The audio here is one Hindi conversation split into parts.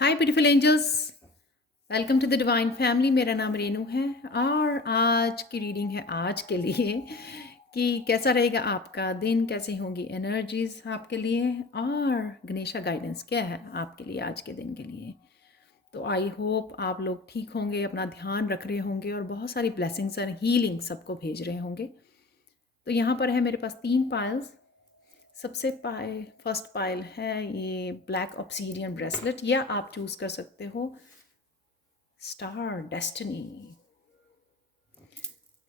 Hi beautiful angels, welcome to the divine family. मेरा नाम रेनू है और आज की रीडिंग है आज के लिए कि कैसा रहेगा आपका दिन, कैसे होंगी एनर्जीज आपके लिए और गणेशा गाइडेंस क्या है आपके लिए आज के दिन के लिए। तो आई होप आप लोग ठीक होंगे, अपना ध्यान रख रहे होंगे और बहुत सारी ब्लेसिंग्स और हीलिंग सबको भेज रहे होंगे। तो यहाँ पर है मेरे पास 3 पाइल्स। सबसे फर्स्ट पाइल है ये ब्लैक ऑब्सीडियन ब्रेसलेट, या आप चूज कर सकते हो स्टार डेस्टिनी।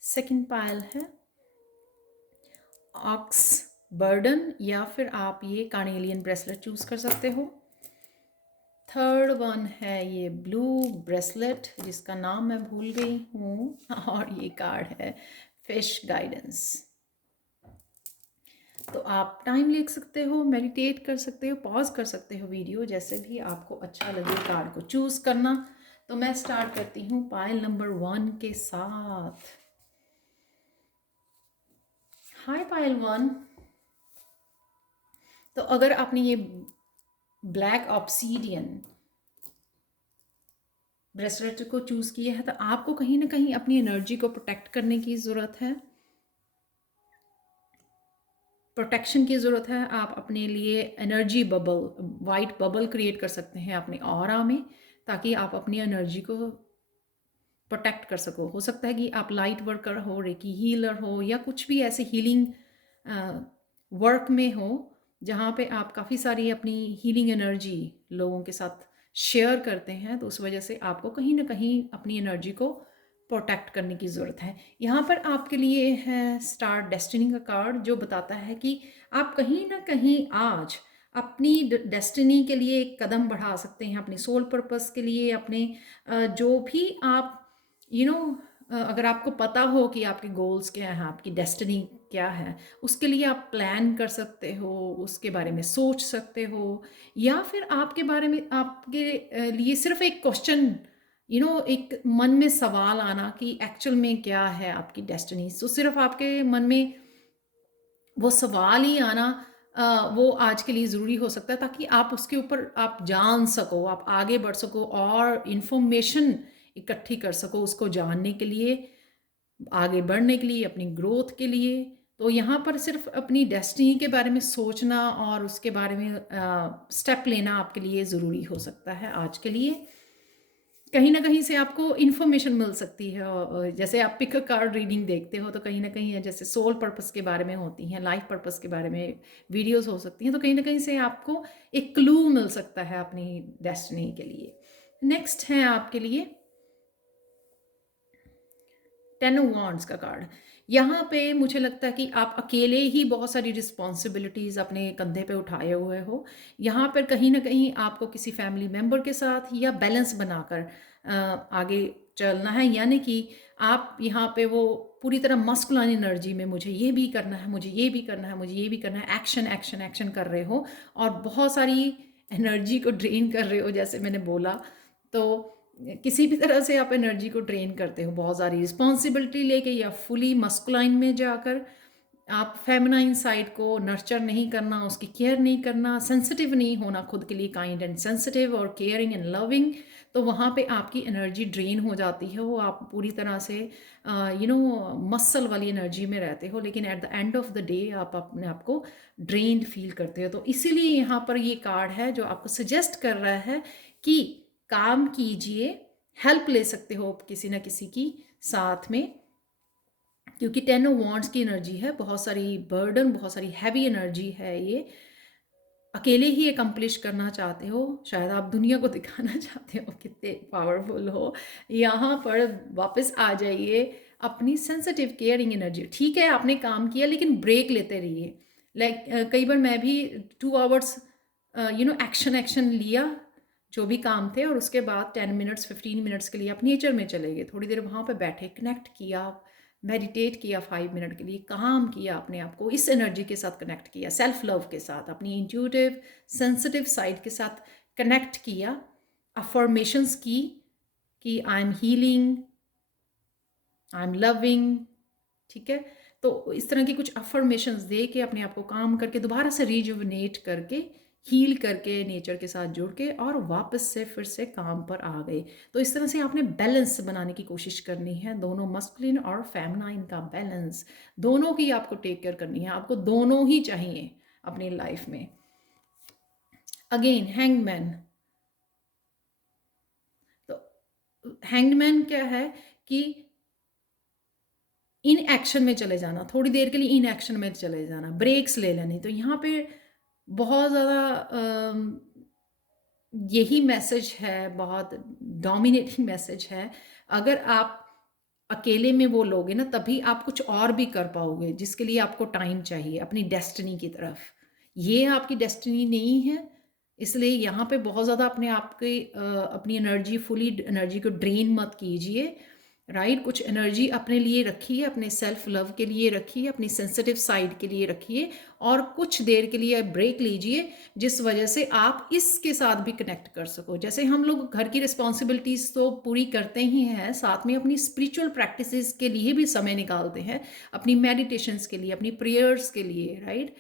सेकंड पाइल है ऑक्स बर्डन, या फिर आप ये कार्नेलियन ब्रेसलेट चूज कर सकते हो। थर्ड वन है ये ब्लू ब्रेसलेट जिसका नाम मैं भूल गई हूँ और ये कार्ड है फिश गाइडेंस। तो आप टाइम ले सकते हो, मेडिटेट कर सकते हो, पॉज कर सकते हो वीडियो, जैसे भी आपको अच्छा लगे कार्ड को चूज करना। तो मैं स्टार्ट करती हूँ पाइल नंबर 1 के साथ। हाय पाइल 1। तो अगर आपने ये ब्लैक ऑब्सीडियन ब्रेसलेट को चूज किया है तो आपको कहीं ना कहीं अपनी एनर्जी को प्रोटेक्ट करने की ज़रूरत है, प्रोटेक्शन की ज़रूरत है। आप अपने लिए energy bubble, white bubble create कर सकते हैं अपने ऑरा में, ताकि आप अपनी एनर्जी को प्रोटेक्ट कर सको। हो सकता है कि आप लाइट वर्कर हो, रेकी हीलर हो, या कुछ भी ऐसे हीलिंग वर्क में हो जहाँ पे आप काफ़ी सारी अपनी हीलिंग एनर्जी लोगों के साथ शेयर करते हैं। तो उस वजह से आपको कहीं ना कहीं अपनी एनर्जी को प्रोटेक्ट करने की ज़रूरत है। यहाँ पर आपके लिए है स्टार डेस्टिनी का कार्ड, जो बताता है कि आप कहीं ना कहीं आज अपनी डेस्टिनी के लिए एक कदम बढ़ा सकते हैं, अपने सोल पर्पस के लिए, अपने जो भी आप अगर आपको पता हो कि आपके गोल्स क्या हैं, आपकी डेस्टिनी क्या है, उसके लिए आप प्लान कर सकते हो, उसके बारे में सोच सकते हो, या फिर आपके बारे में आपके लिए सिर्फ एक क्वेश्चन, एक मन में सवाल आना कि एक्चुअल में क्या है आपकी डेस्टिनी। तो सिर्फ आपके मन में वो सवाल ही आना वो आज के लिए ज़रूरी हो सकता है, ताकि आप उसके ऊपर आप जान सको, आप आगे बढ़ सको और इन्फॉर्मेशन इकट्ठी कर सको उसको जानने के लिए, आगे बढ़ने के लिए, अपनी ग्रोथ के लिए। तो यहाँ पर सिर्फ अपनी डेस्टिनी के बारे में सोचना और उसके बारे में स्टेप लेना आपके लिए ज़रूरी हो सकता है आज के लिए। कहीं ना कहीं से आपको इन्फॉर्मेशन मिल सकती है, और जैसे आप पिक अ कार्ड रीडिंग देखते हो तो कहीं ना कहीं है, जैसे सोल पर्पस के बारे में होती हैं, लाइफ पर्पस के बारे में वीडियोस हो सकती हैं, तो कहीं ना कहीं से आपको एक क्लू मिल सकता है अपनी डेस्टिनी के लिए। नेक्स्ट है आपके लिए 10 ऑफ वॉन्ड्स का कार्ड। यहाँ पे मुझे लगता है कि आप अकेले ही बहुत सारी रिस्पॉन्सिबिलिटीज़ अपने कंधे पे उठाए हुए हो। यहाँ पर कहीं ना कहीं आपको किसी फैमिली मेम्बर के साथ या बैलेंस बनाकर आगे चलना है, यानी कि आप यहाँ पे वो पूरी तरह मस्कुलाइन एनर्जी में मुझे ये भी करना है, मुझे ये भी करना है, मुझे ये भी करना है, एक्शन एक्शन एक्शन कर रहे हो और बहुत सारी एनर्जी को ड्रेन कर रहे हो, जैसे मैंने बोला। तो किसी भी तरह से आप एनर्जी को ड्रेन करते हो, बहुत सारी रिस्पॉन्सिबिलिटी लेके या फुली मस्कुलाइन में जाकर आप फेमिनाइन साइड को नर्चर नहीं करना, उसकी केयर नहीं करना, सेंसिटिव नहीं होना खुद के लिए, काइंड एंड सेंसिटिव और केयरिंग एंड लविंग। तो वहाँ पे आपकी एनर्जी ड्रेन हो जाती है, वो आप पूरी तरह से मसल वाली एनर्जी में रहते हो, लेकिन at the end of the day आप अपने आप को ड्रेन्ड फील करते हो। तो इसीलिए यहाँ पर ये कार्ड है जो आपको सजेस्ट कर रहा है कि काम कीजिए, हेल्प ले सकते हो किसी ना किसी की साथ में, क्योंकि 10 ऑफ वॉन्ड्स की एनर्जी है, बहुत सारी बर्डन, बहुत सारी हैवी एनर्जी है ये। अकेले ही एकम्प्लिश करना चाहते हो, शायद आप दुनिया को दिखाना चाहते हो कितने पावरफुल हो। यहाँ पर वापस आ जाइए अपनी सेंसिटिव केयरिंग एनर्जी। ठीक है, आपने काम किया लेकिन ब्रेक लेते रहिए। कई बार मैं भी 2 आवर्स एक्शन एक्शन लिया जो भी काम थे, और उसके बाद 10 मिनट्स 15 मिनट्स के लिए आप नेचर में चले गए, थोड़ी देर वहाँ पर बैठे, कनेक्ट किया, मेडिटेट किया, 5 मिनट के लिए काम किया, अपने आप को इस एनर्जी के साथ कनेक्ट किया, सेल्फ लव के साथ, अपनी इंट्यूटिव सेंसिटिव साइड के साथ कनेक्ट किया, अफर्मेशंस की कि I am healing, I am loving. ठीक है, तो इस तरह की कुछ अफर्मेशंस दे के अपने आप को काम करके दोबारा से रिजुविनेट करके हील करके नेचर के साथ जुड़ के और वापस से फिर से काम पर आ गए। तो इस तरह से आपने बैलेंस बनाने की कोशिश करनी है, दोनों मस्कुलिन और फेमिनाइन का बैलेंस, दोनों की आपको टेक केयर करनी है, आपको दोनों ही चाहिए अपनी लाइफ में। अगेन हैंगमैन, तो हैंगमैन क्या है कि इन एक्शन में चले जाना, थोड़ी देर के लिए इन एक्शन में चले जाना, ब्रेक्स ले लेनी। तो यहाँ पे बहुत ज़्यादा यही मैसेज है, बहुत डोमिनेटिंग मैसेज है। अगर आप अकेले में वो लोगे ना, तभी आप कुछ और भी कर पाओगे जिसके लिए आपको टाइम चाहिए अपनी डेस्टिनी की तरफ। ये आपकी डेस्टिनी नहीं है, इसलिए यहाँ पे बहुत ज़्यादा अपने आप के अपनी एनर्जी, फुली एनर्जी को ड्रेन मत कीजिए, राइट। कुछ एनर्जी अपने लिए रखिए, अपने सेल्फ लव के लिए रखिए, अपनी सेंसिटिव साइड के लिए रखिए, और कुछ देर के लिए ब्रेक लीजिए जिस वजह से आप इसके साथ भी कनेक्ट कर सको। जैसे हम लोग घर की रिस्पॉन्सिबिलिटीज़ तो पूरी करते ही हैं, साथ में अपनी स्पिरिचुअल प्रैक्टिसेस के लिए भी समय निकालते हैं, अपनी मेडिटेशंस के लिए, अपनी प्रेयर्स के लिए, राइट।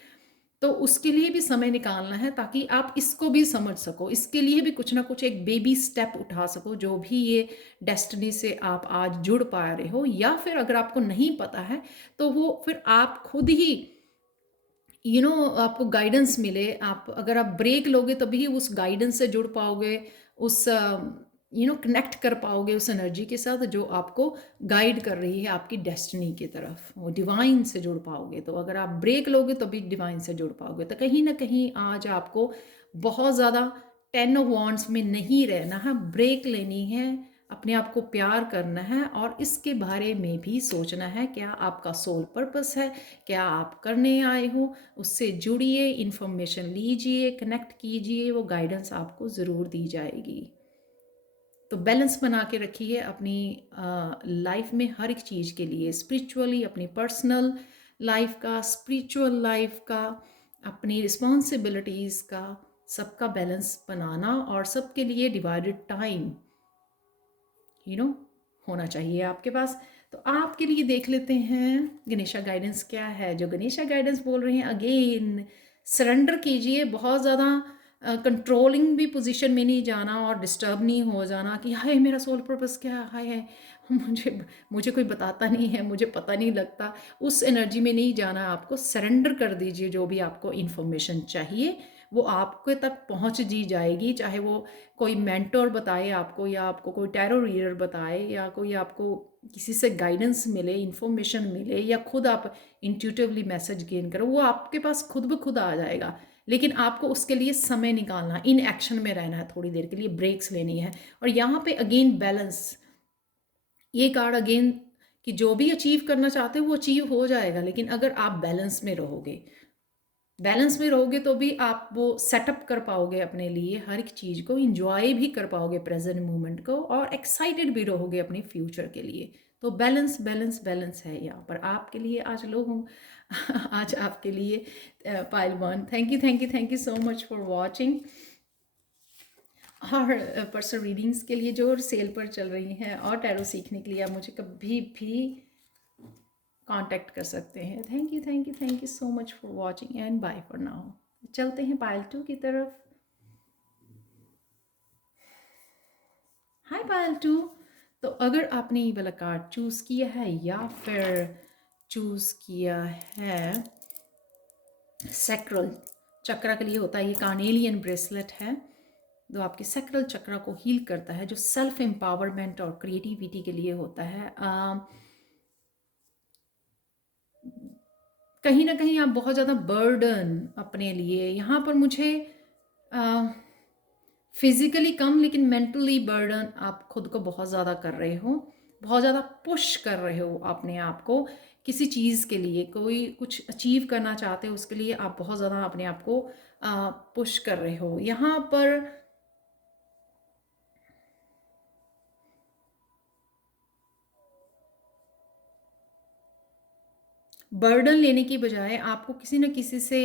तो उसके लिए भी समय निकालना है ताकि आप इसको भी समझ सको, इसके लिए भी कुछ ना कुछ एक बेबी स्टेप उठा सको, जो भी ये डेस्टिनी से आप आज जुड़ पा रहे हो। या फिर अगर आपको नहीं पता है तो वो फिर आप खुद ही आपको गाइडेंस मिले, आप अगर आप ब्रेक लोगे तभी उस गाइडेंस से जुड़ पाओगे, उस कनेक्ट कर पाओगे उस एनर्जी के साथ जो आपको गाइड कर रही है आपकी डेस्टिनी की तरफ, वो डिवाइन से जुड़ पाओगे। तो अगर आप ब्रेक लोगे तभी डिवाइन से जुड़ पाओगे। तो कहीं ना कहीं आज आपको बहुत ज़्यादा 10 ऑफ वांड्स में नहीं रहना है, ब्रेक लेनी है, अपने आप को प्यार करना है, और इसके बारे में भी सोचना है क्या आपका सोल पर्पस है, क्या आप करने आए हो। उससे जुड़िए, इन्फॉर्मेशन लीजिए, कनेक्ट कीजिए, वो गाइडेंस आपको ज़रूर दी जाएगी। तो बैलेंस बना के रखिए अपनी लाइफ में हर एक चीज़ के लिए, स्पिरिचुअली, अपनी पर्सनल लाइफ का, स्पिरिचुअल लाइफ का, अपनी रिस्पॉन्सिबिलिटीज़ का, सबका बैलेंस बनाना, और सबके लिए डिवाइडेड टाइम होना चाहिए आपके पास। तो आपके लिए देख लेते हैं गणेशा गाइडेंस क्या है। जो गणेशा गाइडेंस बोल रहे हैं, अगेन सरेंडर कीजिए, बहुत ज़्यादा कंट्रोलिंग भी पोजीशन में नहीं जाना और डिस्टर्ब नहीं हो जाना कि हाय मेरा सोल पर्पस क्या है, हाय है मुझे मुझे कोई बताता नहीं है, मुझे पता नहीं लगता। उस एनर्जी में नहीं जाना, आपको सरेंडर कर दीजिए। जो भी आपको इन्फॉर्मेशन चाहिए वो आपके तक पहुंच दी जाएगी, चाहे वो कोई मेंटर बताए आपको, या आपको कोई टैरो रीडर बताए, या कोई आपको किसी से गाइडेंस मिले, इन्फॉर्मेशन मिले, या खुद आप इंट्यूटिवली मैसेज गेन करो, वो आपके पास खुद ब खुद आ जाएगा। लेकिन आपको उसके लिए समय निकालना, इन एक्शन में रहना है, थोड़ी देर के लिए ब्रेक्स लेनी है। और यहाँ पे अगेन बैलेंस, ये कार्ड अगेन कि जो भी अचीव करना चाहते हो वो अचीव हो जाएगा, लेकिन अगर आप बैलेंस में रहोगे, बैलेंस में रहोगे तो भी आप वो सेटअप कर पाओगे अपने लिए, हर एक चीज़ को इंजॉय भी कर पाओगे, प्रेजेंट मोमेंट को, और एक्साइटेड भी रहोगे अपने फ्यूचर के लिए। तो बैलेंस बैलेंस बैलेंस है यहाँ पर आपके लिए आज लोगों आज आपके लिए pile one. Thank you thank you thank you so much for watching. और पर्सनल रीडिंग्स के लिए जो सेल पर चल रही हैं और टैरो सीखने के लिए आप मुझे कभी भी कांटेक्ट कर सकते हैं। Thank you so much for watching and bye for now. चलते हैं पायल 2 की तरफ। हाय पायल 2। तो अगर आपने ये वाला कार्ड चूज़ किया है या फिर चूज़ किया है सैक्रल चक्रा के लिए, होता है ये कार्नेलियन ब्रेसलेट है, जो आपके सैक्रल चक्रा को हील करता है, जो सेल्फ एम्पावरमेंट और क्रिएटिविटी के लिए होता है। कहीं ना कहीं आप बहुत ज़्यादा बर्डन अपने लिए, यहाँ पर मुझे फिज़िकली कम लेकिन मेंटली बर्डन आप खुद को बहुत ज़्यादा कर रहे हो, बहुत ज़्यादा पुश कर रहे हो अपने आप को किसी चीज़ के लिए, कोई कुछ अचीव करना चाहते हो उसके लिए आप बहुत ज़्यादा अपने आप को पुश कर रहे हो। यहाँ पर बर्डन लेने की बजाय आपको किसी न किसी से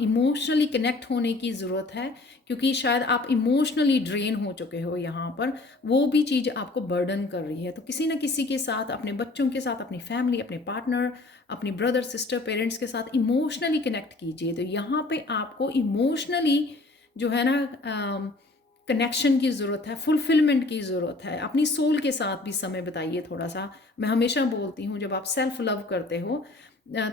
इमोशनली कनेक्ट होने की ज़रूरत है, क्योंकि शायद आप इमोशनली ड्रेन हो चुके हो यहाँ पर, वो भी चीज़ आपको बर्डन कर रही है। तो किसी न किसी के साथ, अपने बच्चों के साथ, अपनी फैमिली, अपने पार्टनर, अपने ब्रदर सिस्टर पेरेंट्स के साथ इमोशनली कनेक्ट कीजिए। तो यहाँ पे आपको इमोशनली जो है ना कनेक्शन की ज़रूरत है, फुलफिलमेंट की ज़रूरत है। अपनी सोल के साथ भी समय बिताइए थोड़ा-सा। मैं हमेशा बोलती हूँ जब आप सेल्फ लव करते हो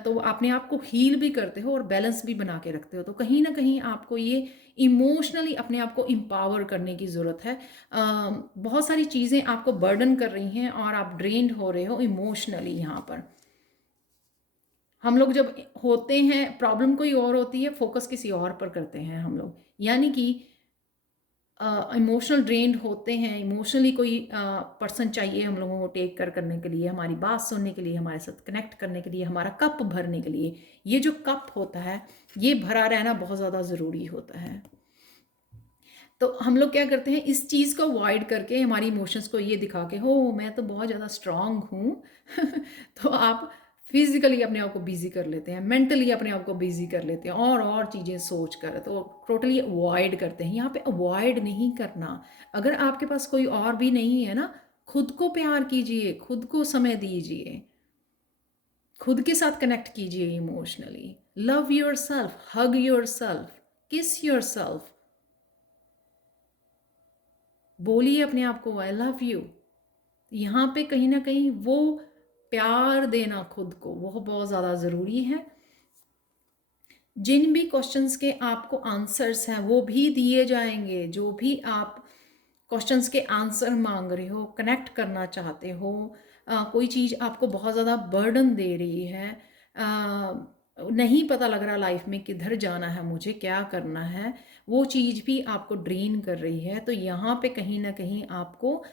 तो अपने आप को हील भी करते हो और बैलेंस भी बना के रखते हो। तो कहीं न कहीं आपको ये इमोशनली अपने आप को एम्पावर करने की ज़रूरत है। बहुत सारी चीज़ें आपको बर्डन कर रही हैं और आप ड्रेन्ड हो रहे हो इमोशनली यहाँ पर। हम लोग जब होते हैं, प्रॉब्लम कोई और होती है, फोकस किसी और पर करते हैं हम लोग। यानी कि इमोशनल ड्रेन्ड होते हैं, इमोशनली कोई पर्सन चाहिए हम लोगों को टेक केयर करने के लिए, हमारी बात सुनने के लिए, हमारे साथ कनेक्ट करने के लिए, हमारा कप भरने के लिए। ये जो कप होता है, ये भरा रहना बहुत ज़्यादा ज़रूरी होता है। तो हम लोग क्या करते हैं, इस चीज़ को अवॉइड करके हमारी इमोशंस को ये दिखा के, हो मैं तो बहुत ज़्यादा स्ट्रांग हूँ तो आप फिजिकली अपने आप को बिजी कर लेते हैं, मेंटली अपने आप को बिजी कर लेते हैं और चीज़ें सोच कर, तो टोटली अवॉइड करते हैं। यहाँ पे अवॉइड नहीं करना। अगर आपके पास कोई और भी नहीं है ना, खुद को प्यार कीजिए, खुद को समय दीजिए, खुद के साथ कनेक्ट कीजिए emotionally. Love your self, hug your self, किस योर सेल्फ, बोलिए अपने आप को आई लव यू। यहाँ पे कहीं ना कहीं वो प्यार देना खुद को, वो बहुत ज़्यादा ज़रूरी है। जिन भी क्वेश्चंस के आपको आंसर्स हैं वो भी दिए जाएंगे। जो भी आप क्वेश्चंस के आंसर मांग रहे हो, कनेक्ट करना चाहते हो, कोई चीज़ आपको बहुत ज़्यादा बर्डन दे रही है, नहीं पता लग रहा लाइफ में किधर जाना है, मुझे क्या करना है, वो चीज़ भी आपको ड्रेन कर रही है, तो यहाँ पे कहीं ना कहीं आपको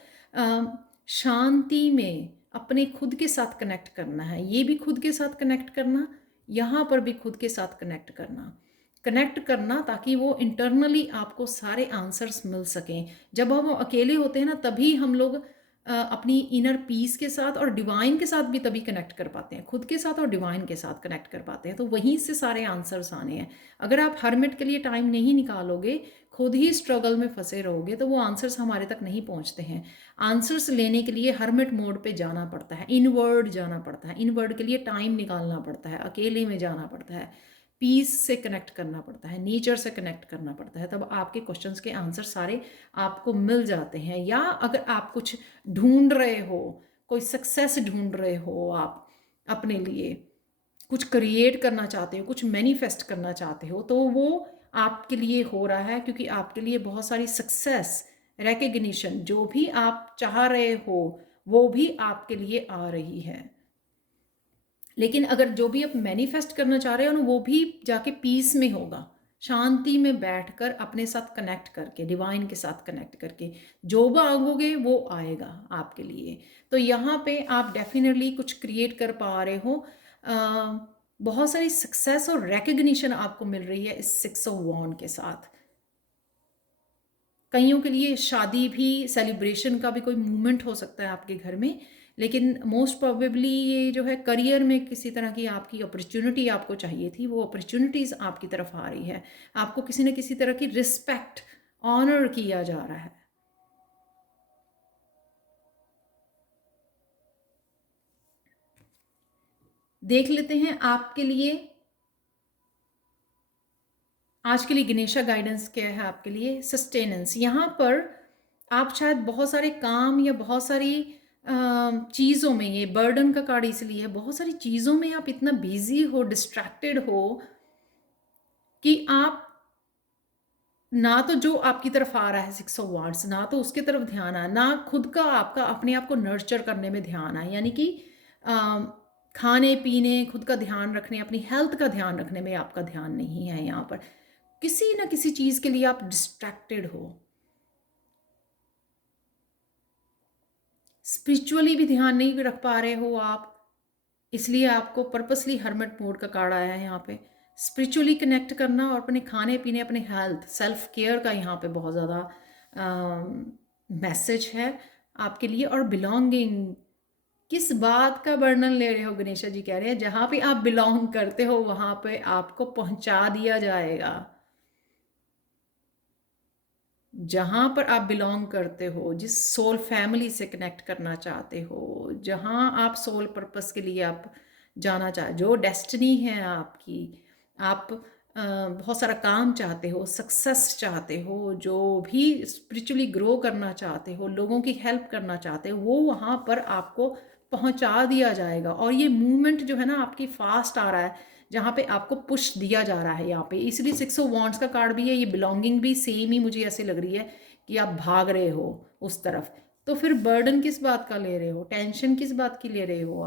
शांति में अपने खुद के साथ कनेक्ट करना है। ये भी खुद के साथ कनेक्ट करना, यहाँ पर भी खुद के साथ कनेक्ट करना ताकि वो इंटरनली आपको सारे आंसर्स मिल सकें। जब हम अकेले होते हैं ना, तभी हम लोग अपनी इनर पीस के साथ और डिवाइन के साथ भी तभी कनेक्ट कर पाते हैं। खुद के साथ और डिवाइन के साथ कनेक्ट कर पाते हैं, तो वहीं से सारे आंसर्स आने हैं। अगर आप हर्मिट के लिए टाइम नहीं निकालोगे, खुद ही स्ट्रगल में फंसे रहोगे, तो वो आंसर्स हमारे तक नहीं पहुंचते हैं। आंसर्स लेने के लिए हर्मिट मोड पे जाना पड़ता है, इनवर्ड जाना पड़ता है, इनवर्ड के लिए टाइम निकालना पड़ता है, अकेले में जाना पड़ता है, पीस से कनेक्ट करना पड़ता है, नेचर से कनेक्ट करना पड़ता है। तब आपके क्वेश्चंस के आंसर सारे आपको मिल जाते हैं। या अगर आप कुछ ढूंढ रहे हो, कोई सक्सेस ढूंढ रहे हो, आप अपने लिए कुछ क्रिएट करना चाहते हो, कुछ मैनिफेस्ट करना चाहते हो, तो वो आपके लिए हो रहा है, क्योंकि आपके लिए बहुत सारी सक्सेस, रिकग्निशन, जो भी आप चाह रहे हो वो भी आपके लिए आ रही है। लेकिन अगर जो भी आप मैनिफेस्ट करना चाह रहे हो ना, वो भी जाके पीस में होगा, शांति में बैठकर अपने साथ कनेक्ट करके, डिवाइन के साथ कनेक्ट करके जो मांगोगे वो आएगा आपके लिए। तो यहाँ पे आप डेफिनेटली कुछ क्रिएट कर पा रहे हो। बहुत सारी सक्सेस और रिकग्निशन आपको मिल रही है इस 6 ऑफ वॉन्ड के साथ। कईयों के लिए शादी भी, सेलिब्रेशन का भी कोई मूवमेंट हो सकता है आपके घर में। लेकिन मोस्ट प्रोबेबली ये जो है, करियर में किसी तरह की आपकी अपॉर्चुनिटी आपको चाहिए थी, वो अपॉर्चुनिटीज़ आपकी तरफ आ रही है। आपको किसी न किसी तरह की रिस्पेक्ट, ऑनर किया जा रहा है। देख लेते हैं आपके लिए आज के लिए गणेशा गाइडेंस क्या है आपके लिए। सस्टेनेंस, यहाँ पर आप शायद बहुत सारे काम या बहुत सारी चीज़ों में, ये बर्डन का कार्ड इसलिए है, बहुत सारी चीज़ों में आप इतना बिजी हो, डिस्ट्रैक्टेड हो कि आप ना तो जो आपकी तरफ आ रहा है 6 ऑफ वांड्स, ना तो उसके तरफ ध्यान आए, ना खुद का आपका अपने आप को नर्चर करने में ध्यान आए। यानी कि खाने पीने, खुद का ध्यान रखने, अपनी हेल्थ का ध्यान रखने में आपका ध्यान नहीं है। यहाँ पर किसी ना किसी चीज़ के लिए आप डिस्ट्रैक्टेड हो। स्पिरिचुअली भी ध्यान नहीं रख पा रहे हो आप, इसलिए आपको पर्पसली हर्मिट मोड का कार्ड आया है यहाँ पे। स्पिरिचुअली कनेक्ट करना और अपने खाने पीने, अपने हेल्थ, सेल्फ केयर का यहाँ पे बहुत ज़्यादा मैसेज है आपके लिए। और बिलोंगिंग, किस बात का वर्णन ले रहे हो, गणेशा जी कह रहे हैं जहाँ पे आप बिलोंग करते हो वहाँ पे आपको पहुँचा दिया जाएगा। जहाँ पर आप बिलोंग करते हो, जिस सोल फैमिली से कनेक्ट करना चाहते हो, जहाँ आप सोल पर्पस के लिए आप जाना चाहते, जो डेस्टिनी है आपकी, आप बहुत सारा काम चाहते हो, सक्सेस चाहते हो, जो भी स्पिरिचुअली ग्रो करना चाहते हो, लोगों की हेल्प करना चाहते हो, वो वहाँ पर आपको पहुँचा दिया जाएगा। और ये मूवमेंट जो है ना आपकी फास्ट आ रहा है, जहाँ पे आपको पुश दिया जा रहा है यहाँ पे, इसलिए 6 ऑफ वॉन्ड्स का कार्ड भी है। ये बिलोंगिंग भी सेम ही मुझे ऐसे लग रही है कि आप भाग रहे हो उस तरफ। तो फिर बर्डन किस बात का ले रहे हो, टेंशन किस बात की ले रहे हो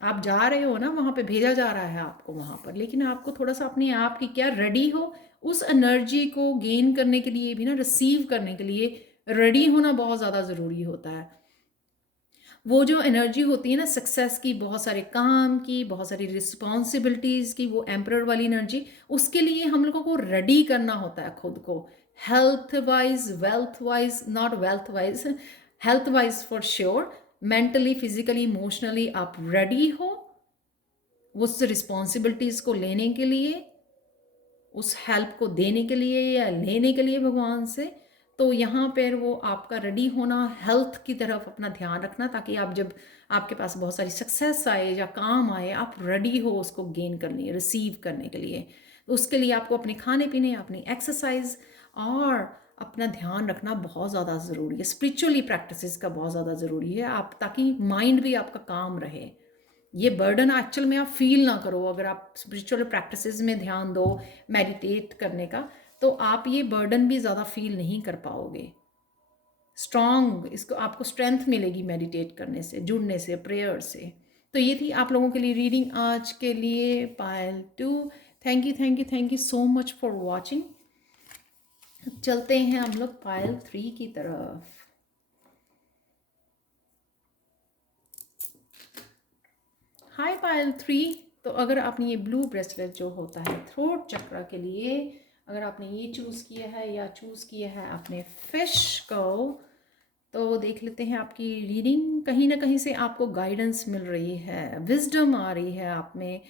आप जा रहे हो ना, वहाँ पे भेजा जा रहा है आपको वहाँ पर, लेकिन आपको थोड़ा सा अपने आप की क्या रेडी हो उस एनर्जी को गेन करने के लिए भी ना, रिसीव करने के लिए रेडी होना बहुत ज़्यादा ज़रूरी होता है। वो जो एनर्जी होती है ना सक्सेस की, बहुत सारे काम की, बहुत सारी रिस्पॉन्सिबिलिटीज़ की, वो एम्परर वाली एनर्जी, उसके लिए हम लोगों को रेडी करना होता है खुद को, health wise, wealth wise, not wealth wise, health wise for sure, mentally, physically, emotionally आप रेडी हो उस रिस्पॉन्सिबिलिटीज़ को लेने के लिए, उस हेल्प को देने के लिए या लेने के लिए भगवान से। तो यहाँ पर वो आपका रेडी होना, हेल्थ की तरफ अपना ध्यान रखना, ताकि आप जब आपके पास बहुत सारी सक्सेस आए या काम आए, आप रेडी हो उसको गेन करने, रिसीव करने के लिए। तो उसके लिए आपको अपने खाने पीने, अपनी एक्सरसाइज और अपना ध्यान रखना बहुत ज़्यादा ज़रूरी है। स्पिरिचुअली प्रैक्टिसेस का बहुत ज़्यादा ज़रूरी है, आप ताकि माइंड भी आपका काम रहे। ये बर्डन एक्चुअल में आप फील ना करो। अगर आप स्पिरिचुअल प्रैक्टिसेस में ध्यान दो, मेडिटेट करने का, तो आप ये बर्डन भी ज़्यादा फील नहीं कर पाओगे। स्ट्रॉन्ग, इसको आपको स्ट्रेंथ मिलेगी मेडिटेट करने से, जुड़ने से, प्रेयर से। तो ये थी आप लोगों के लिए रीडिंग आज के लिए, पायल 2। Thank you, thank you, thank you so much for watching. चलते हैं हम लोग पायल 3 की तरफ। हाय पायल 3। तो अगर आपने ये ब्लू ब्रेसलेट जो होता है थ्रोट चक्र के लिए, अगर आपने ये चूज़ किया है या चूज़ किया है आपने फिश को, तो देख लेते हैं आपकी रीडिंग। कहीं ना कहीं से आपको गाइडेंस मिल रही है, विजडम आ रही है आप में,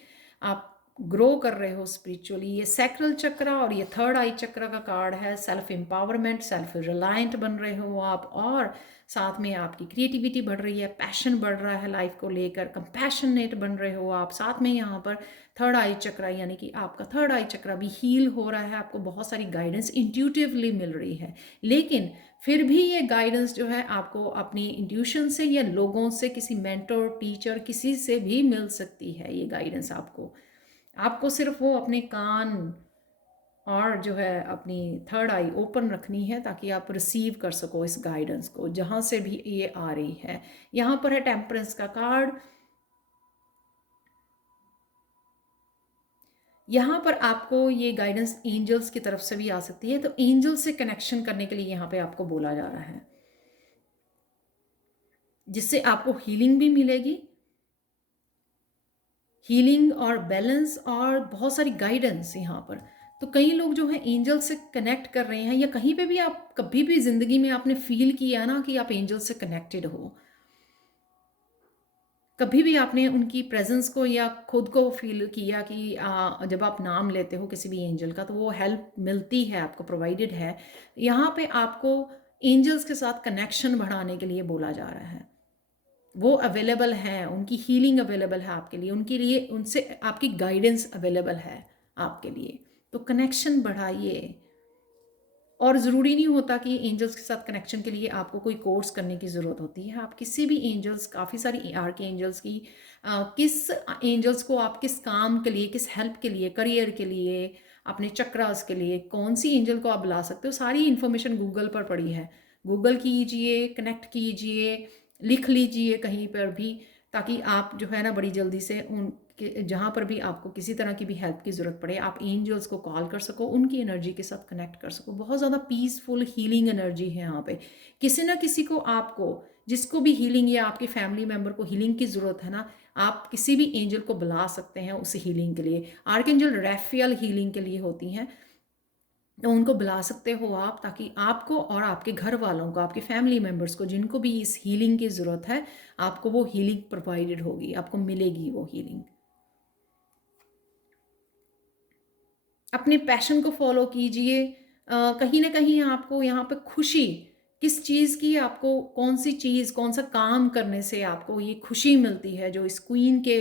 आप ग्रो कर रहे हो स्पिरिचुअली। ये सैक्रल चक्र और ये थर्ड आई चक्र का कार्ड है। सेल्फ एम्पावरमेंट, सेल्फ रिलायंट बन रहे हो आप, और साथ में आपकी क्रिएटिविटी बढ़ रही है, पैशन बढ़ रहा है लाइफ को लेकर, कंपैशनेट बन रहे हो आप। साथ में यहाँ पर थर्ड आई चक्र, यानी कि आपका थर्ड आई चक्र भी हील हो रहा है, आपको बहुत सारी गाइडेंस इंट्यूटिवली मिल रही है। लेकिन फिर भी ये गाइडेंस जो है आपको अपनी इंट्यूशन से या लोगों से, किसी मेंटर, टीचर, किसी से भी मिल सकती है। ये गाइडेंस आपको सिर्फ वो अपने कान और जो है अपनी थर्ड आई ओपन रखनी है, ताकि आप रिसीव कर सको इस गाइडेंस को, जहाँ से भी ये आ रही है। यहाँ पर है टेम्परेंस का कार्ड। यहाँ पर आपको ये गाइडेंस एंजल्स की तरफ से भी आ सकती है, तो एंजल से कनेक्शन करने के लिए यहाँ पे आपको बोला जा रहा है, जिससे आपको हीलिंग भी मिलेगी, हीलिंग और बैलेंस और बहुत सारी गाइडेंस यहाँ पर। तो कई लोग जो हैं एंजल से कनेक्ट कर रहे हैं, या कहीं पे भी आप कभी भी ज़िंदगी में आपने फील किया ना कि आप एंजल से कनेक्टेड हो, कभी भी आपने उनकी प्रेजेंस को या खुद को फील किया कि जब आप नाम लेते हो किसी भी एंजल का, तो वो हेल्प मिलती है आपको, प्रोवाइडेड है। यहाँ पे आपको एंजल्स के साथ कनेक्शन बढ़ाने के लिए बोला जा रहा है। वो अवेलेबल हैं, उनकी हीलिंग अवेलेबल है आपके लिए, उनके लिए, उनसे आपकी गाइडेंस अवेलेबल है आपके लिए। तो कनेक्शन बढ़ाइए। और ज़रूरी नहीं होता कि एंजल्स के साथ कनेक्शन के लिए आपको कोई कोर्स करने की ज़रूरत होती है। आप किसी भी एंजल्स, काफ़ी सारी आर्क एंजल्स की, किस एंजल्स को आप किस काम के लिए, किस हेल्प के लिए, करियर के लिए, अपने चक्रास के लिए, कौन सी एंजल को आप बुला सकते हो, सारी इन्फॉर्मेशन गूगल पर पड़ी है। गूगल कीजिए, कनेक्ट कीजिए, लिख लीजिए कहीं पर भी, ताकि आप जो है ना बड़ी जल्दी से उन जहाँ पर भी आपको किसी तरह की भी हेल्प की ज़रूरत पड़े, आप एंजल्स को कॉल कर सको, उनकी एनर्जी के साथ कनेक्ट कर सको। बहुत ज़्यादा पीसफुल हीलिंग एनर्जी है यहाँ पे। किसी ना किसी को, आपको जिसको भी हीलिंग या आपके फैमिली मेम्बर को हीलिंग की ज़रूरत है ना, आप किसी भी एंजल को बुला सकते हैं उस हीलिंग के लिए। आर्कएंजल रैफियल हीलिंग के लिए होती हैं, तो उनको बुला सकते हो आप, ताकि आपको और आपके घर वालों को, आपके फैमिली मेम्बर्स को, जिनको भी इस हीलिंग की ज़रूरत है, आपको वो हीलिंग प्रोवाइडेड होगी, आपको मिलेगी वो हीलिंग। अपने पैशन को फॉलो कीजिए। कहीं ना कहीं आपको यहाँ पे खुशी, किस चीज़ की आपको कौन-सी चीज़, कौन-सा काम करने से आपको ये खुशी मिलती है जो इस क्वीन के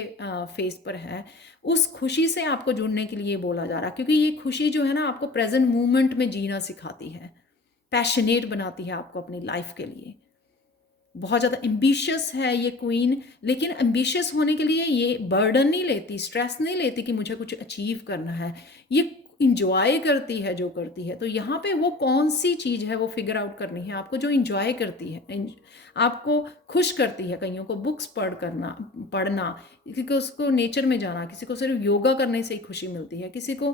फेस पर है, उस खुशी से आपको जुड़ने के लिए बोला जा रहा है। क्योंकि ये खुशी जो है ना आपको प्रेज़ेंट मोमेंट में जीना सिखाती है, पैशनेट बनाती है आपको अपनी लाइफ़ के लिए। बहुत ज़्यादा एम्बिशियस है ये क्वीन, लेकिन एम्बिशियस होने के लिए ये बर्डन नहीं लेती, स्ट्रेस नहीं लेती कि मुझे कुछ अचीव करना है। ये एन्जॉय करती है जो करती है। तो यहाँ पे वो कौन-सी चीज़ है वो फ़िगर आउट करनी है आपको जो एन्जॉय करती है, आपको खुश करती है। कइयों को बुक्स पढ़ना, किसी को उसको नेचर में जाना, किसी को सिर्फ़ योगा करने से ही खुशी मिलती है, किसी को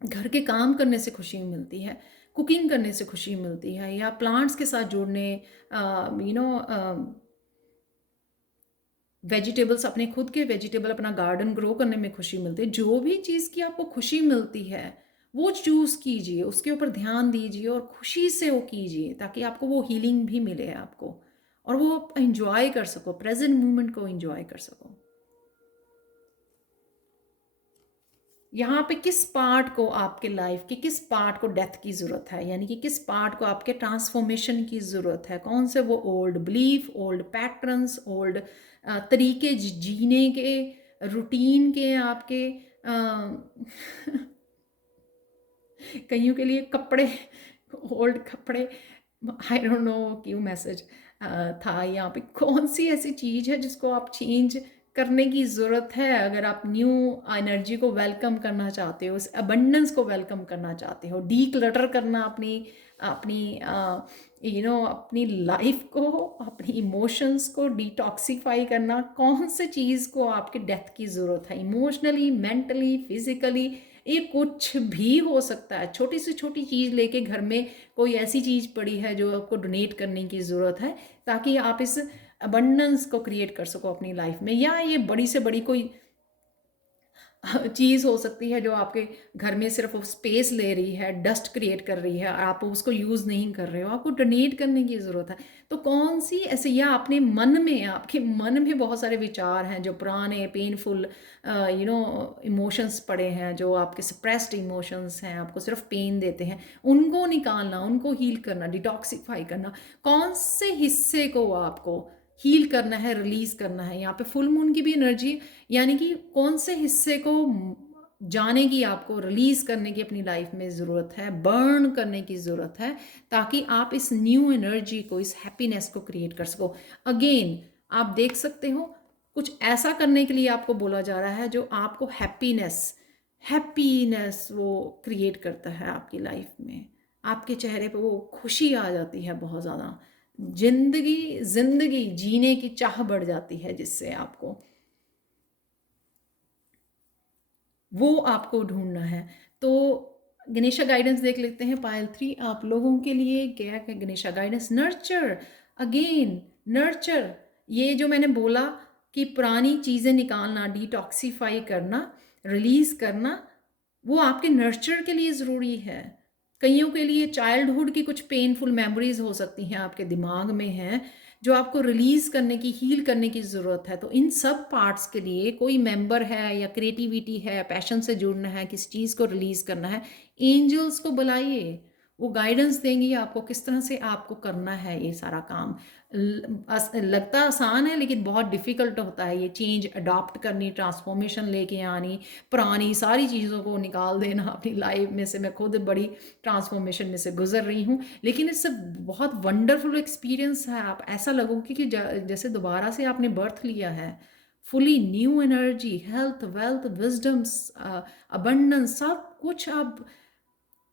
घर के काम करने से खुशी मिलती है, कुकिंग करने से खुशी मिलती है, या प्लांट्स के साथ जुड़ने, यू नो वेजिटेबल्स, अपने खुद के वेजिटेबल, अपना गार्डन ग्रो करने में खुशी मिलती है। जो भी चीज़ की आपको खुशी मिलती है वो चूज़ कीजिए, उसके ऊपर ध्यान दीजिए और खुशी से वो कीजिए, ताकि आपको वो हीलिंग भी मिले आपको, और वो आप एंजॉय कर सको, प्रेजेंट मोमेंट को एंजॉय कर सको। यहाँ पे किस पार्ट को, आपके लाइफ के किस पार्ट को डेथ की ज़रूरत है, यानी कि किस पार्ट को आपके ट्रांसफॉर्मेशन की ज़रूरत है, कौन से वो old belief, old patterns, old तरीके जीने के, रूटीन के आपके कईयों के लिए कपड़े, ओल्ड कपड़े, आई डोंट नो क्यों मैसेज था यहाँ पे। कौन सी ऐसी चीज़ है जिसको आप चेंज करने की ज़रूरत है, अगर आप न्यू एनर्जी को वेलकम करना चाहते हो, उस अबंडेंस को वेलकम करना चाहते हो, डी क्लटर करना अपनी अपनी अपनी लाइफ को, अपनी इमोशंस को डिटॉक्सिफाई करना। कौन से चीज़ को आपके डेथ की ज़रूरत है, इमोशनली, मेंटली, फिजिकली, ये कुछ भी हो सकता है। छोटी से छोटी चीज़ लेके घर में कोई ऐसी चीज़ पड़ी है जो आपको डोनेट करने की ज़रूरत है, ताकि आप इस अबंडेंस को क्रिएट कर सको अपनी लाइफ में। या ये बड़ी से बड़ी कोई चीज़ हो सकती है जो आपके घर में सिर्फ स्पेस ले रही है, डस्ट क्रिएट कर रही है, और आप उसको यूज़ नहीं कर रहे हो, आपको डोनेट करने की ज़रूरत है। तो कौन सी ऐसे, या अपने मन में, आपके मन में बहुत सारे विचार हैं जो पुराने पेनफुल इमोशंस पड़े हैं, जो आपके सप्रेस्ड इमोशंस हैं, आपको सिर्फ पेन देते हैं, उनको निकालना, उनको हील करना, डिटॉक्सिफाई करना। कौन से हिस्से को आपको हील करना है, रिलीज़ करना है। यहाँ पे फुल मून की भी एनर्जी, यानी कि कौन से हिस्से को जाने की, आपको रिलीज़ करने की अपनी लाइफ में ज़रूरत है, बर्न करने की ज़रूरत है, ताकि आप इस न्यू एनर्जी को, इस हैप्पीनेस को क्रिएट कर सको। अगेन आप देख सकते हो, कुछ ऐसा करने के लिए आपको बोला जा रहा है जो आपको हैप्पीनेस हैप्पीनेस वो क्रिएट करता है आपकी लाइफ में। आपके चेहरे पे वो खुशी आ जाती है बहुत ज़्यादा, जिंदगी जीने की चाह बढ़ जाती है, जिससे आपको वो आपको ढूंढना है। तो गणेशा गाइडेंस देख लेते हैं। पायल 3 आप लोगों के लिए क्या है Ganesha guidance? Nurture, again nurture. ये जो मैंने बोला कि पुरानी चीज़ें निकालना, डिटॉक्सिफाई करना, रिलीज़ करना, वो आपके नर्चर के लिए ज़रूरी है। कईयों के लिए चाइल्डहुड की कुछ पेनफुल मेमोरीज हो सकती हैं, आपके दिमाग में हैं, जो आपको रिलीज़ करने की, हील करने की ज़रूरत है। तो इन सब पार्ट्स के लिए कोई मेंबर है, या क्रिएटिविटी है, पैशन से जुड़ना है, किस चीज़ को रिलीज़ करना है, एंजल्स को बुलाइए, वो गाइडेंस देंगी आपको किस तरह से आपको करना है ये सारा काम। लगता आसान है, लेकिन बहुत डिफ़िकल्ट होता है ये चेंज अडॉप्ट करनी, ट्रांसफॉर्मेशन लेके आनी, पुरानी सारी चीज़ों को निकाल देना अपनी लाइफ में से। मैं खुद बड़ी ट्रांसफॉर्मेशन में से गुजर रही हूँ, लेकिन इससे बहुत वंडरफुल एक्सपीरियंस है। आप ऐसा लगोगे कि जैसे दोबारा से आपने बर्थ लिया है। Fully new energy, health, wealth, wisdom's, abundance, सब कुछ आप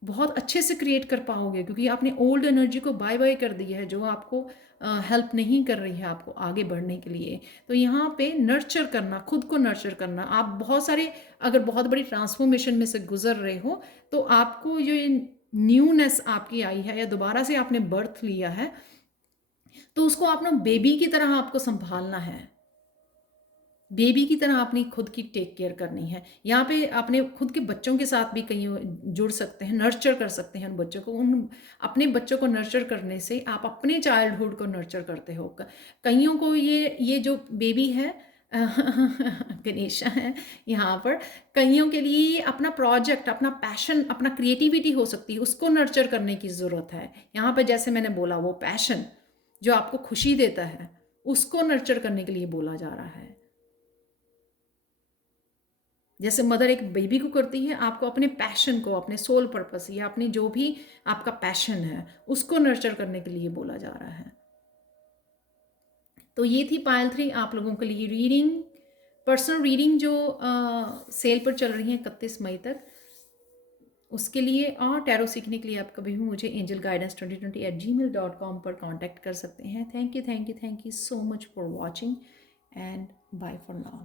बहुत अच्छे से क्रिएट कर पाओगे, क्योंकि आपने ओल्ड एनर्जी को बाय बाय कर दी है, जो आपको हेल्प नहीं कर रही है आपको आगे बढ़ने के लिए। तो यहाँ पे नर्चर करना, खुद को नर्चर करना। आप बहुत सारे, अगर बहुत बड़ी ट्रांसफॉर्मेशन में से गुजर रहे हो, तो आपको जो न्यूनेस आपकी आई है, या दोबारा से आपने बर्थ लिया है, तो उसको आप ना बेबी की तरह आपको संभालना है। बेबी की तरह अपनी खुद की टेक केयर करनी है। यहाँ पे अपने खुद के बच्चों के साथ भी कहीं जुड़ सकते हैं, नर्चर कर सकते हैं उन बच्चों को। उन अपने बच्चों को नर्चर करने से आप अपने चाइल्डहुड को नर्चर करते हो। कईयों को ये जो बेबी है, गणेशा है यहाँ पर। कइयों के लिए अपना प्रोजेक्ट, अपना पैशन, अपना क्रिएटिविटी हो सकती है, उसको नर्चर करने की ज़रूरत है। यहाँ पे जैसे मैंने बोला, वो पैशन जो आपको खुशी देता है, उसको नर्चर करने के लिए बोला जा रहा है। जैसे मदर एक बेबी को करती है, आपको अपने पैशन को, अपने सोल पर्पस या अपनी जो भी आपका पैशन है, उसको नर्चर करने के लिए बोला जा रहा है। तो ये थी पायल 3 आप लोगों के लिए रीडिंग, पर्सनल रीडिंग जो सेल पर चल रही है 31 मई तक, उसके लिए। और टैरो सीखने के लिए आप कभी भी मुझे angelguidance2020@gmail.com पर कांटेक्ट कर सकते हैं। Thank you so much for watching and bye for now.